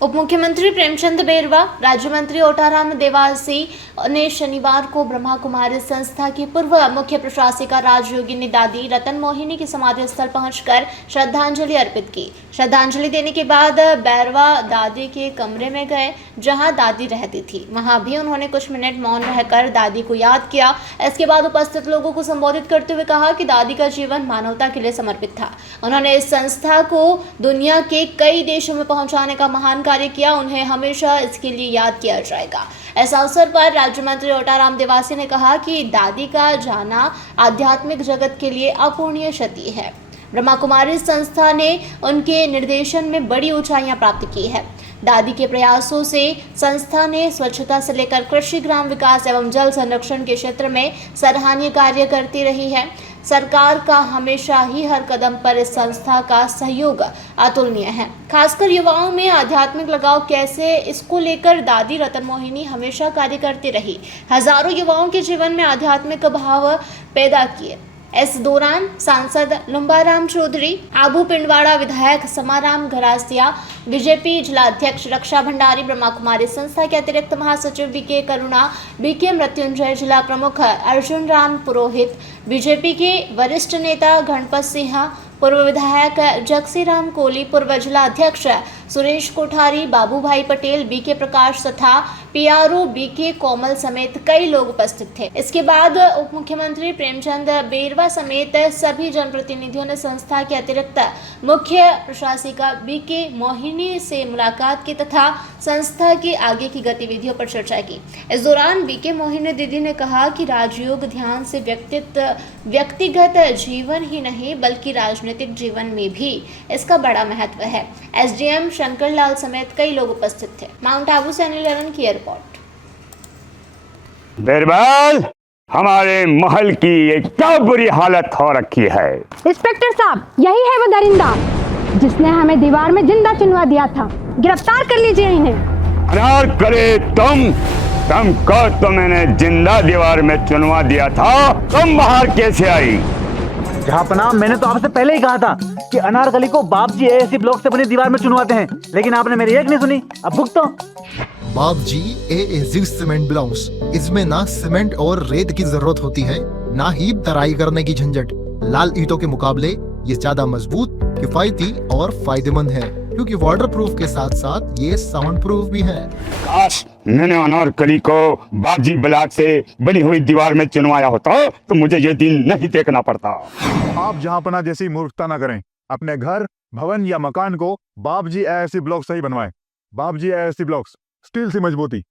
उप मुख्यमंत्री प्रेमचंद बेरवा, राज्य मंत्री ओटाराम देवासी ने शनिवार को ब्रह्मा कुमारी संस्था की पूर्व मुख्य प्रशासिका राजयोगिनी दादी रतन मोहिनी की समाधि स्थल पहुंचकर श्रद्धांजलि अर्पित की। श्रद्धांजलि देने के बाद बेरवा दादी के कमरे में गए जहां दादी रहती थी। वहां भी उन्होंने कुछ मिनट मौन रहकर दादी को याद किया। इसके बाद उपस्थित लोगों को संबोधित करते हुए कहा कि दादी का जीवन मानवता के लिए समर्पित था। उन्होंने इस संस्था को दुनिया के कई देशों में पहुंचाने का महान कार्य किया। उन्हें हमेशा इसके लिए याद किया जाएगा। इस अवसर पर राज्य मंत्री ओटाराम देवासी ने कहा कि दादी का जाना आध्यात्मिक जगत के लिए अपूर्णीय क्षति है। ब्रह्मा कुमारी संस्था ने उनके निर्देशन में बड़ी ऊंचाइयां प्राप्त की है। दादी के प्रयासों से संस्था ने स्वच्छता से लेकर कृषि, ग्राम विकास एवं जल संरक्षण के क्षेत्र में सराहनीय कार्य करती रही है। सरकार का हमेशा ही हर कदम पर इस संस्था का सहयोग अतुलनीय है। खासकर युवाओं में आध्यात्मिक लगाव कैसे, इसको लेकर दादी रतन मोहिनी हमेशा कार्य करती रही। हजारों युवाओं के जीवन में आध्यात्मिक भाव पैदा किए। इस दौरान सांसद लुम्बाराम चौधरी, आबू पिंडवाड़ा विधायक समाराम घरासिया, बीजेपी जिला अध्यक्ष रक्षा भंडारी, ब्रह्मा कुमारी संस्था के अतिरिक्त महासचिव बीके करुणा, बीके मृत्युंजय, जिला प्रमुख अर्जुन राम पुरोहित, बीजेपी के वरिष्ठ नेता गणपत सिंह, पूर्व विधायक जगसी राम कोली, पूर्व जिला अध्यक्ष सुरेश कोठारी, बाबू भाई पटेल, बीके प्रकाश तथा पीआरओ बीके कोमल समेत कई लोग उपस्थित थे। इसके बाद उप मुख्यमंत्री प्रेमचंद बेरवा समेत सभी जनप्रतिनिधियों ने संस्था के अतिरिक्त मुख्य प्रशासिका बीके मोहिनी से मुलाकात की तथा संस्था की आगे की गतिविधियों पर चर्चा की। इस दौरान बीके मोहिनी दीदी ने कहा कि राजयोग ध्यान से व्यक्तिगत जीवन ही नहीं बल्कि राजनीतिक जीवन में भी इसका बड़ा महत्व है। एसडीएम शंकर लाल समेत कई लोग उपस्थित थे। माउंट आबू से अनिल अरन की रिपोर्ट। बिरबल, हमारे महल की ये क्या बुरी हालत हो रखी है। इंस्पेक्टर साहब, यही है वो दरिंदा जिसने हमें दीवार में जिंदा चुनवा दिया था। गिरफ्तार कर लीजिए इन्हें। अनार करे तुमको तो मैंने जिंदा दीवार में चुनवा दिया था, तुम बाहर कैसे आई? जहांपनाह, मैंने तो आपसे पहले ही कहा था कि अनारकली को बाप जी एएससी ब्लॉक से बनी दीवार में चुनवाते हैं, लेकिन आपने मेरी एक नहीं सुनी। अब भुगतो। बाप जी एएससी सीमेंट ब्लॉक्स, इसमें ना सीमेंट और रेत की जरूरत होती है, ना ही तराई करने की झंझट। लाल ईंटों के मुकाबले ये ज्यादा मजबूत, किफायती और फायदेमंद है, क्योंकि वाटर प्रूफ के साथ साथ ये साउंड प्रूफ भी है। काश मैंने अनारकली को बापजी ब्लॉक से बनी हुई दीवार में चुनवाया होता तो मुझे ये दिन नहीं देखना पड़ता। आप जहांपना जैसी मूर्खता न करें। अपने घर, भवन या मकान को बाप जी एएससी ब्लॉक से ही बनवाएं। बाप जी एएससी ब्लॉक्स, स्टील से मजबूती।